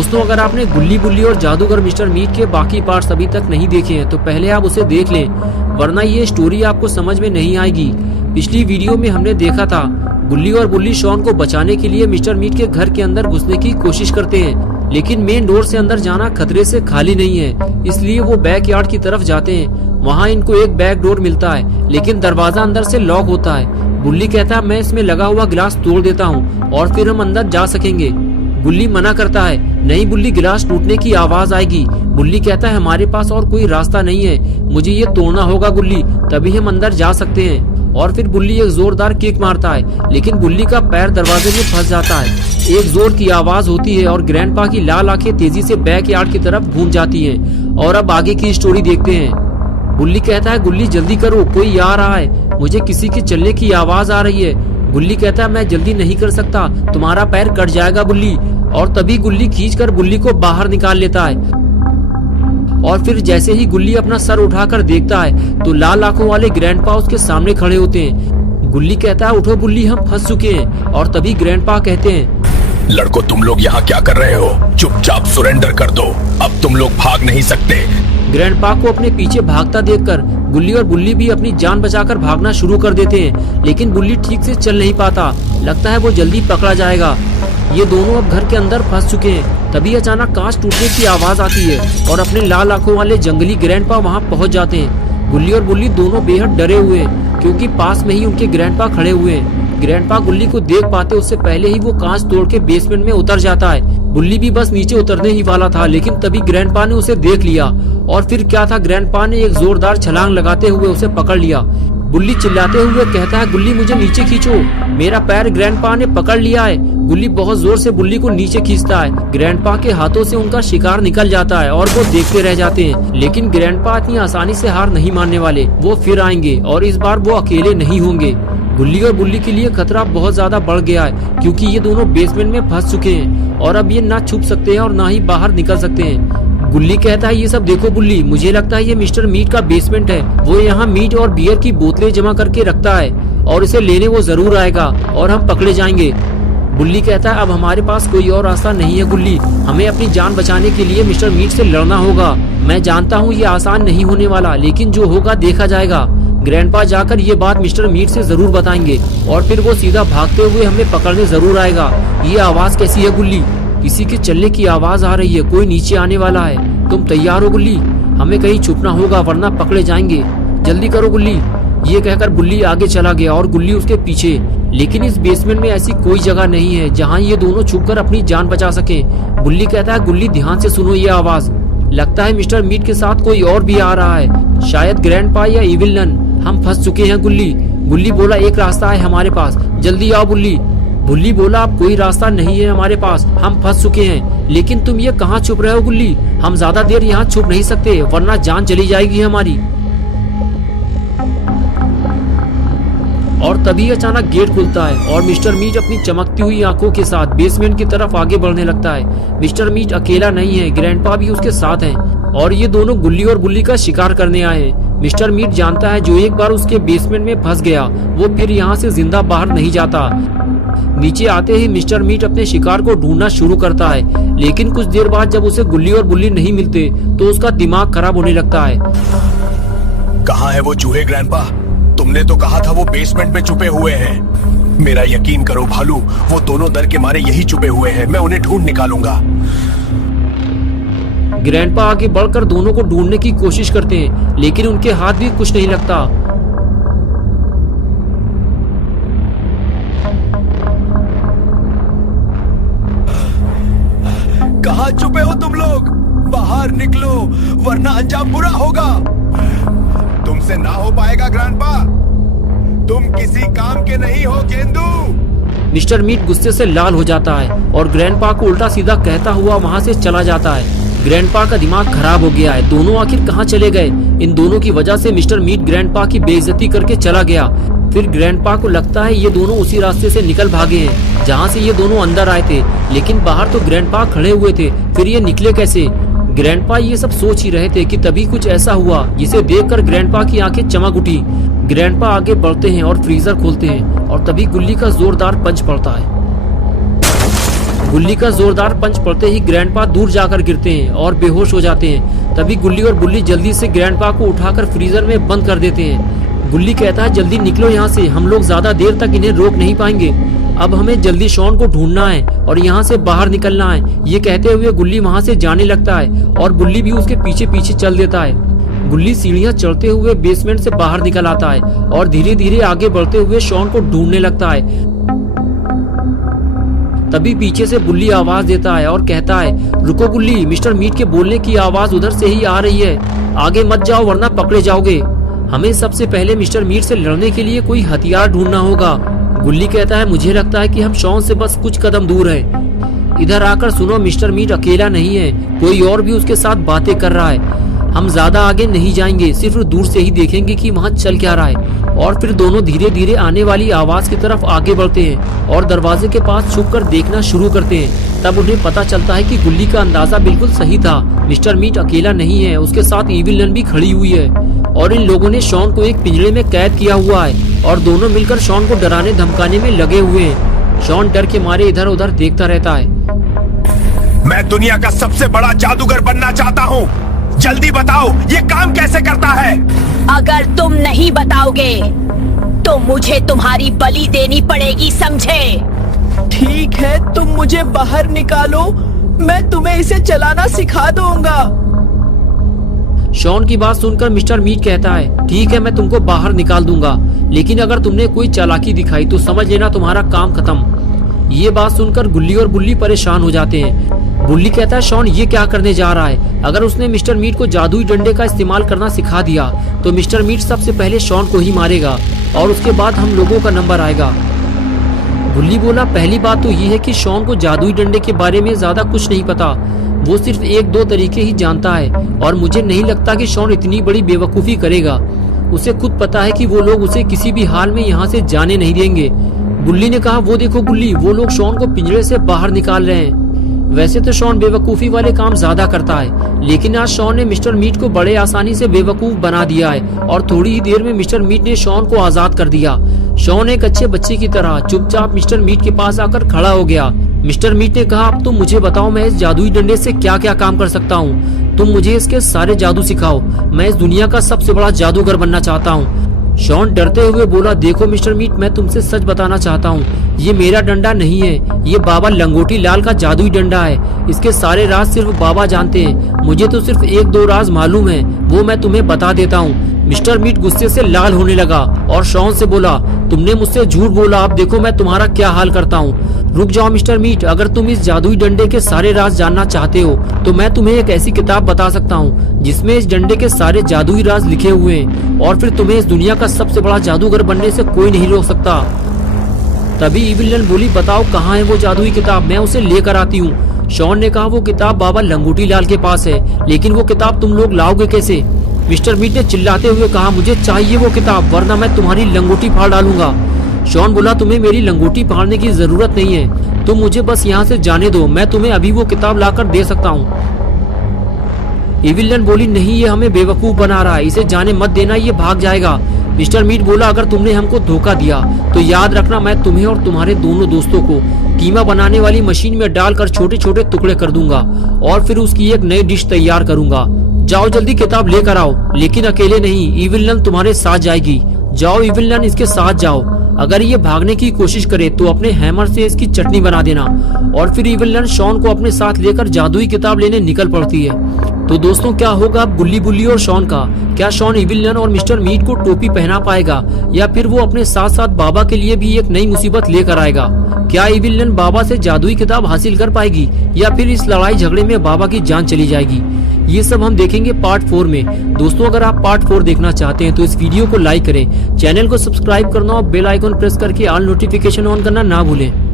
दोस्तों, अगर आपने गुल्ली बुल्ली और जादूगर मिस्टर मीट के बाकी पार्ट्स अभी तक नहीं देखे हैं तो पहले आप उसे देख लें, वरना ये स्टोरी आपको समझ में नहीं आएगी। पिछली वीडियो में हमने देखा था गुल्ली और बुल्ली शॉन को बचाने के लिए मिस्टर मीट के घर के अंदर घुसने की कोशिश करते हैं, लेकिन मेन डोर से अंदर जाना खतरे से खाली नहीं है, इसलिए वो बैकयार्ड की तरफ जाते हैं। वहाँ इनको एक बैक डोर मिलता है, लेकिन दरवाजा अंदर से लॉक होता है। बुल्ली कहता है मैं इसमें लगा हुआ गिलास तोड़ देता हूँ और फिर हम अंदर जा सकेंगे। बुल्ली मना करता है, नहीं बुल्ली, गिलास टूटने की आवाज आएगी। बुल्ली कहता है हमारे पास और कोई रास्ता नहीं है, मुझे ये तोड़ना होगा गुल्ली, तभी हम अंदर जा सकते हैं। और फिर बुल्ली एक जोरदार किक मारता है, लेकिन बुल्ली का पैर दरवाजे में फंस जाता है। एक जोर की आवाज होती है और ग्रैंडपा की लाल आंखें तेजी से बैकयार्ड की तरफ घूम जाती हैं। और अब आगे की स्टोरी देखते हैं। बुल्ली कहता है गुल्ली जल्दी करो, कोई आ रहा है, मुझे किसी के चलने की आवाज आ रही है। गुल्ली कहता है मैं जल्दी नहीं कर सकता, तुम्हारा पैर कट जाएगा बुल्ली। और तभी गुल्ली खींचकर बुल्ली को बाहर निकाल लेता है। और फिर जैसे ही गुल्ली अपना सर उठाकर देखता है तो लाल आंखों वाले ग्रैंडपा उसके सामने खड़े होते हैं। गुल्ली कहता है उठो बुल्ली, हम फंस चुके हैं। और तभी ग्रैंडपा कहते हैं लड़को, तुम लोग यहाँ क्या कर रहे हो? चुपचाप सरेंडर कर दो, अब तुम लोग भाग नहीं सकते। ग्रैंडपा को अपने पीछे भागता देखकर गुल्ली और बुल्ली भी अपनी जान बचाकर भागना शुरू कर देते हैं, लेकिन बुल्ली ठीक से चल नहीं पाता, लगता है वो जल्दी पकड़ा जाएगा। ये दोनों अब घर के अंदर फंस चुके हैं। तभी अचानक कांच टूटने की आवाज आती है और अपने लाल आंखों वाले जंगली ग्रैंडपा वहाँ पहुँच जाते हैं। गुल्ली और बुल्ली दोनों बेहद डरे हुए हैं, क्योंकि पास में ही उनके ग्रैंडपा खड़े हुए हैं। ग्रैंडपा गुल्ली को देख पाते उससे पहले ही वो कांच तोड़ के बेसमेंट में उतर जाता है। बुल्ली भी बस नीचे उतरने ही वाला था, लेकिन तभी ग्रैंडपा ने उसे देख लिया। और फिर क्या था, ग्रैंडपा ने एक जोरदार छलांग लगाते हुए उसे पकड़ लिया। बुल्ली चिल्लाते हुए कहता है गुल्ली मुझे नीचे खींचो, मेरा पैर ग्रैंडपा ने पकड़ लिया है। गुल्ली बहुत जोर से बुल्ली को नीचे खींचता है। ग्रैंडपा के हाथों से उनका शिकार निकल जाता है और वो देखते रह जाते हैं, लेकिन ग्रैंडपा इतनी आसानी से हार नहीं मानने वाले। वो फिर आएंगे और इस बार वो अकेले नहीं होंगे। गुल्ली और बुल्ली के लिए खतरा बहुत ज्यादा बढ़ गया है, क्योंकि ये दोनों बेसमेंट में फंस चुके हैं और अब ये ना छुप सकते हैं और ना ही बाहर निकल सकते हैं। गुल्ली कहता है ये सब देखो बुल्ली, मुझे लगता है ये मिस्टर मीट का बेसमेंट है। वो यहाँ मीट और बियर की बोतलें जमा करके रखता है और इसे लेने वो जरूर आएगा और हम पकड़े जाएंगे। बुल्ली कहता है अब हमारे पास कोई और रास्ता नहीं है गुल्ली, हमें अपनी जान बचाने के लिए मिस्टर मीट से लड़ना होगा। मैं जानता हूँ ये आसान नहीं होने वाला, लेकिन जो होगा देखा जाएगा। ग्रैंडपा जाकर ये बात मिस्टर मीट से जरूर बताएंगे और फिर वो सीधा भागते हुए हमें पकड़ने जरूर आएगा। ये आवाज कैसी है गुल्ली? किसी के चलने की आवाज आ रही है, कोई नीचे आने वाला है। तुम तैयार हो गुल्ली? हमें कहीं छुपना होगा वरना पकड़े जाएंगे, जल्दी करो गुल्ली। ये कहकर बुल्ली आगे चला गया और गुल्ली उसके पीछे। लेकिन इस बेसमेंट में ऐसी कोई जगह नहीं है जहाँ ये दोनों छुपकर अपनी जान बचा सके। बुल्ली कहता है गुल्ली ध्यान से सुनो ये आवाज, लगता है मिस्टर मीट के साथ कोई और भी आ रहा है, शायद ग्रैंडपा या इविल नन। हम फंस चुके हैं गुल्ली। गुल्ली बोला एक रास्ता है हमारे पास, जल्दी आओ बुल्ली। बुल्ली बोला अब कोई रास्ता नहीं है हमारे पास, हम फंस चुके हैं। लेकिन तुम ये कहाँ छुप रहे हो गुल्ली? हम ज्यादा देर यहाँ छुप नहीं सकते वरना जान चली जाएगी हमारी। और तभी अचानक गेट खुलता है और मिस्टर मीट अपनी चमकती हुई आंखों के साथ बेसमेंट की तरफ आगे बढ़ने लगता है। मिस्टर मीट अकेला नहीं है, ग्रैंडपा भी उसके साथ हैं और ये दोनों गुल्ली और बुल्ली का शिकार करने आए हैं। मिस्टर मीट जानता है जो एक बार उसके बेसमेंट में फंस गया वो फिर यहाँ से जिंदा बाहर नहीं जाता। नीचे आते ही मिस्टर मीट अपने शिकार को ढूंढना शुरू करता है, लेकिन कुछ देर बाद जब उसे गुल्ली और बुल्ली नहीं मिलते तो उसका दिमाग खराब होने लगता है। कहाँ है वो चूहे ग्रैंडपा? तुमने तो कहा था वो बेसमेंट में छुपे हुए हैं। मेरा यकीन करो भालू, वो दोनों डर के मारे यही छुपे हुए हैं, मैं उन्हें ढूंढ निकालूंगा। ग्रैंडपा आगे बढ़कर दोनों को ढूंढने की कोशिश करते हैं, लेकिन उनके हाथ भी कुछ नहीं लगता। कहाँ छुपे हो तुम लोग? बाहर निकलो वरना अंजाम बुरा होगा। तुमसे ना हो पाएगा ग्रैंडपा, तुम किसी काम के नहीं हो गेंदू। मिस्टर मीट गुस्से से लाल हो जाता है और ग्रैंडपा को उल्टा सीधा कहता हुआ वहाँ से चला जाता है। ग्रैंडपा का दिमाग खराब हो गया है, दोनों आखिर कहाँ चले गए? इन दोनों की वजह से मिस्टर मीट ग्रैंडपा की बेइज्जती करके चला गया। फिर ग्रैंडपा को लगता है ये दोनों उसी रास्ते से निकल भागे हैं जहाँ से ये दोनों अंदर आए थे, लेकिन बाहर तो ग्रैंडपा खड़े हुए थे, फिर ये निकले कैसे? ग्रैंडपा ये सब सोच ही रहे थे कि तभी कुछ ऐसा हुआ जिसे देखकर ग्रैंडपा की आंखें चमक उठी। ग्रैंडपा आगे बढ़ते हैं और फ्रीजर खोलते हैं और तभी गुल्ली का जोरदार पंच पड़ता है। गुल्ली का जोरदार पंच पड़ते ही ग्रैंडपा दूर जाकर गिरते हैं और बेहोश हो जाते हैं। तभी गुल्ली और बुल्ली जल्दी से ग्रैंडपा को उठाकर फ्रीजर में बंद कर देते हैं। गुल्ली कहता है जल्दी निकलो यहाँ से, हम लोग ज्यादा देर तक इन्हें रोक नहीं पाएंगे। अब हमें जल्दी शॉन को ढूंढना है और यहाँ से बाहर निकलना है। ये कहते हुए गुल्ली वहाँ से जाने लगता है और बुल्ली भी उसके पीछे पीछे चल देता है। गुल्ली सीढ़ियाँ चढ़ते हुए बेसमेंट से बाहर निकल आता है और धीरे धीरे आगे बढ़ते हुए शॉन को ढूंढने लगता है। तभी पीछे से बुल्ली आवाज देता है और कहता है रुको गुल्ली, मिस्टर मीट के बोलने की आवाज उधर से ही आ रही है, आगे मत जाओ वरना पकड़े जाओगे। हमें सबसे पहले मिस्टर मीट से लड़ने के लिए कोई हथियार ढूंढना होगा। गुल्ली कहता है मुझे लगता है कि हम शॉन से बस कुछ कदम दूर हैं। इधर आकर सुनो, मिस्टर मीट अकेला नहीं है, कोई और भी उसके साथ बातें कर रहा है। हम ज्यादा आगे नहीं जाएंगे, सिर्फ दूर से ही देखेंगे कि वहाँ चल क्या रहा है। और फिर दोनों धीरे धीरे आने वाली आवाज की तरफ आगे बढ़ते हैं और दरवाजे के पास छुपकर देखना शुरू करते हैं। तब उन्हें पता चलता है कि गुल्ली का अंदाजा बिल्कुल सही था, मिस्टर मीट अकेला नहीं है, उसके साथ इविल नन भी खड़ी हुई है और इन लोगों ने शॉन को एक पिंजरे में कैद किया हुआ है और दोनों मिलकर शॉन को डराने धमकाने में लगे हुए हैं। शॉन डर के मारे इधर उधर देखता रहता है। मैं दुनिया का सबसे बड़ा जादूगर बनना चाहता हूँ, जल्दी बताओ ये काम कैसे करता है। अगर तुम नहीं बताओगे तो मुझे तुम्हारी बलि देनी पड़ेगी, समझे? ठीक है, तुम मुझे बाहर निकालो, मैं तुम्हें इसे चलाना सिखा दूंगा। शॉन की बात सुनकर मिस्टर मीट कहता है ठीक है, मैं तुमको बाहर निकाल दूंगा, लेकिन अगर तुमने कोई चालाकी दिखाई तो समझ लेना तुम्हारा काम खत्म। ये बात सुनकर गुल्ली और बुल्ली परेशान हो जाते हैं। बुल्ली कहता है शॉन ये क्या करने जा रहा है, अगर उसने मिस्टर मीट को जादुई डंडे का इस्तेमाल करना सिखा दिया तो मिस्टर मीट सबसे पहले शॉन को ही मारेगा और उसके बाद हम लोगों का नंबर आएगा। बुल्ली बोला पहली बात तो ये है कि शॉन को जादुई डंडे के बारे में ज्यादा कुछ नहीं पता, वो सिर्फ एक दो तरीके ही जानता है और मुझे नहीं लगता कि शॉन इतनी बड़ी बेवकूफी करेगा। उसे खुद पता है कि वो लोग उसे किसी भी हाल में यहाँ से जाने नहीं देंगे। बुल्ली ने कहा वो देखो गुल्ली, वो लोग शॉन को पिंजरे से बाहर निकाल रहे हैं। वैसे तो शॉन बेवकूफी वाले काम ज्यादा करता है, लेकिन आज शॉन ने मिस्टर मीट को बड़े आसानी से बेवकूफ बना दिया है और थोड़ी ही देर में मिस्टर मीट ने शॉन को आजाद कर दिया। शॉन एक अच्छे बच्चे की तरह चुपचाप मिस्टर मीट के पास आकर खड़ा हो गया। मिस्टर मीट ने कहा अब तुम मुझे बताओ मैं इस जादुई डंडे से क्या क्या काम कर सकता हूँ, तुम मुझे इसके सारे जादू सिखाओ, मैं इस दुनिया का सबसे बड़ा जादूगर बनना चाहता हूँ। शॉन डरते हुए बोला देखो मिस्टर मीट, मैं तुमसे सच बताना चाहता हूँ, ये मेरा डंडा नहीं है, ये बाबा लंगोटी लाल का जादुई डंडा है। इसके सारे राज सिर्फ बाबा जानते हैं, मुझे तो सिर्फ एक दो राज मालूम है, वो मैं तुम्हें बता देता हूँ। मिस्टर मीट गुस्से से लाल होने लगा और शॉन से बोला तुमने मुझसे झूठ बोला, अब देखो मैं तुम्हारा क्या हाल करता हूँ। रुक जाओ मिस्टर मीट, अगर तुम इस जादुई डंडे के सारे राज जानना चाहते हो तो मैं तुम्हें एक ऐसी किताब बता सकता हूँ जिसमें इस डंडे के सारे जादुई राज लिखे हुए हैं और फिर तुम्हें इस दुनिया का सबसे बड़ा जादूगर बनने से कोई नहीं रोक सकता। तभी इविल नन बोली बताओ कहाँ है वो जादुई किताब, मैं उसे लेकर आती हूँ। शॉन ने कहा वो किताब बाबा लंगोटी लाल के पास है, लेकिन वो किताब तुम लोग लाओगे कैसे? मिस्टर मीट ने चिल्लाते हुए कहा मुझे चाहिए वो किताब वरना मैं तुम्हारी लंगोटी फाड़ डालूंगा। शॉन बोला तुम्हें मेरी लंगोटी फाड़ने की जरूरत नहीं है, तुम मुझे बस यहाँ से जाने दो, मैं तुम्हें अभी वो किताब लाकर दे सकता हूँ। इविल नन बोली नहीं, ये हमें बेवकूफ बना रहा है, इसे जाने मत देना, ये भाग जाएगा। मिस्टर मीट बोला अगर तुमने हमको धोखा दिया तो याद रखना मैं तुम्हें और तुम्हारे दोनों दोस्तों को कीमा बनाने वाली मशीन में डालकर छोटे छोटे टुकड़े कर दूंगा और फिर उसकी एक नई डिश तैयार करूंगा। जाओ जल्दी किताब लेकर आओ, लेकिन अकेले नहीं, इविल नन तुम्हारे साथ जाएगी। जाओ इविल नन इसके साथ जाओ, अगर ये भागने की कोशिश करे तो अपने हैमर से इसकी चटनी बना देना। और फिर इविल नन शॉन को अपने साथ लेकर जादुई किताब लेने निकल पड़ती है। तो दोस्तों क्या होगा अब गुल्ली बुल्ली और शॉन का? क्या शॉन इविल नन और मिस्टर मीट को टोपी पहना पाएगा या फिर वो अपने साथ साथ बाबा के लिए भी एक नई मुसीबत लेकर आएगा? क्या इविल नन बाबा से जादुई किताब हासिल कर पाएगी या फिर इस लड़ाई झगड़े में बाबा की जान चली जाएगी? ये सब हम देखेंगे पार्ट 4 में। दोस्तों अगर आप पार्ट 4 देखना चाहते हैं तो इस वीडियो को लाइक करें, चैनल को सब्सक्राइब करना और बेल आइकन प्रेस करके ऑल नोटिफिकेशन ऑन करना ना भूलें।